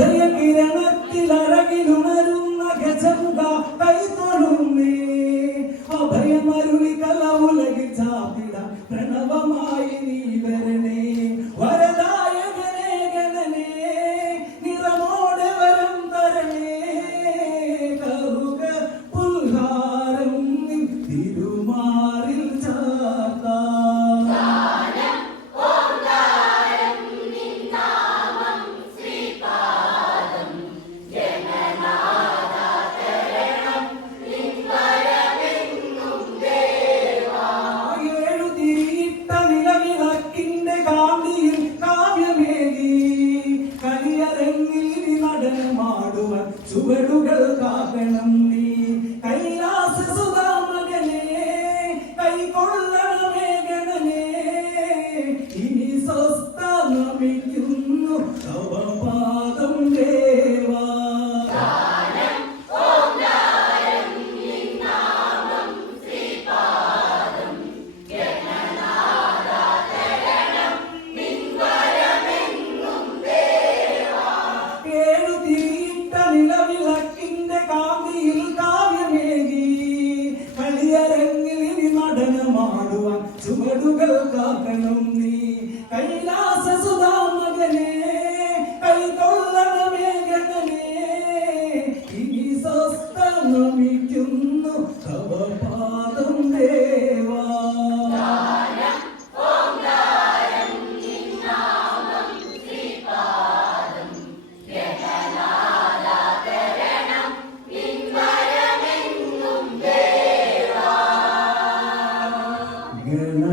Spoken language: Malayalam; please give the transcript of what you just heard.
they ചുവടുകൾ കാക്കണം. പാടുവാൻ ചുമടുകൾ കാക്കണം നീ. que